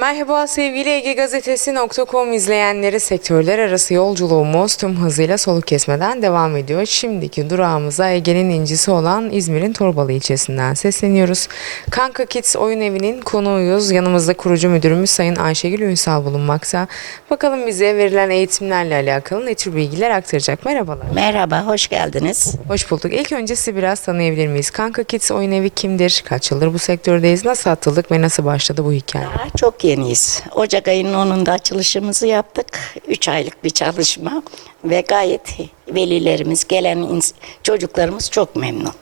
Merhaba sevgili Ege Gazetesi.com izleyenleri sektörler arası yolculuğumuz tüm hızıyla soluk kesmeden devam ediyor. Şimdiki durağımıza Ege'nin incisi olan İzmir'in Torbalı ilçesinden sesleniyoruz. Kanka Kids oyun evinin konuğuyuz. Yanımızda kurucu müdürümüz Sayın Ayşegül Ünsal bulunmakta. Bakalım bize verilen eğitimlerle alakalı ne tür bilgiler aktaracak. Merhabalar. Merhaba, hoş geldiniz. Hoş bulduk. İlk önce sizi biraz tanıyabilir miyiz? Kanka Kids oyun evi kimdir? Kaç yıldır bu sektördeyiz? Nasıl atıldık ve nasıl başladı bu hikaye? Daha çok yeniyiz. Ocak ayının 10'unda açılışımızı yaptık. 3 aylık bir çalışma ve gayet velilerimiz, gelen çocuklarımız çok memnun.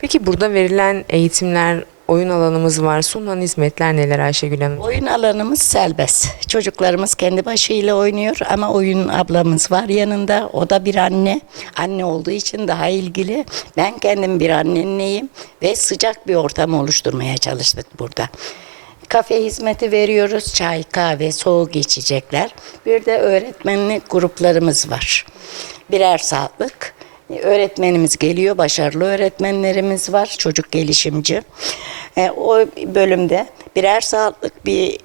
Peki burada verilen eğitimler, oyun alanımız var. Sunulan hizmetler neler Ayşegül Hanım? Oyun alanımız serbest. Çocuklarımız kendi başıyla oynuyor ama oyun ablamız var yanında. O da bir anne. Anne olduğu için daha ilgili. Ben kendim bir annenleyim ve sıcak bir ortam oluşturmaya çalıştık burada. Kafe hizmeti veriyoruz. Çay, kahve, soğuk içecekler. Bir de öğretmenlik gruplarımız var. Birer saatlik. Öğretmenimiz geliyor, başarılı öğretmenlerimiz var, çocuk gelişimci. E, o bölümde birer saatlik bir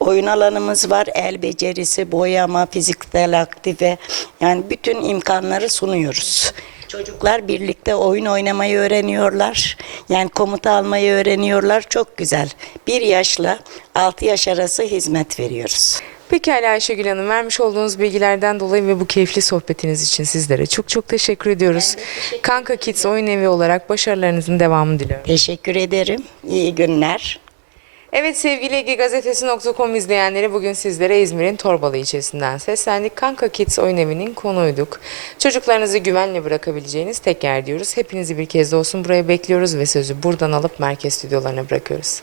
oyun alanımız var. El becerisi, boyama, fiziksel aktive yani bütün imkanları sunuyoruz. Çocuklar birlikte oyun oynamayı öğreniyorlar. Yani komuta almayı öğreniyorlar. Çok güzel. Bir yaşla 6 yaş arası hizmet veriyoruz. Pekala Ayşegül Hanım vermiş olduğunuz bilgilerden dolayı ve bu keyifli sohbetiniz için sizlere çok çok teşekkür ediyoruz. Kanka Kids oyun evi olarak başarılarınızın devamını diliyorum. Teşekkür ederim. İyi günler. Evet sevgili Ege Gazetesi.com izleyenleri bugün sizlere İzmir'in Torbalı ilçesinden seslendik. Kanka Kids oyun evinin konuyduk. Çocuklarınızı güvenle bırakabileceğiniz tek yer diyoruz. Hepinizi bir kez de olsun buraya bekliyoruz ve sözü buradan alıp merkez stüdyolarına bırakıyoruz.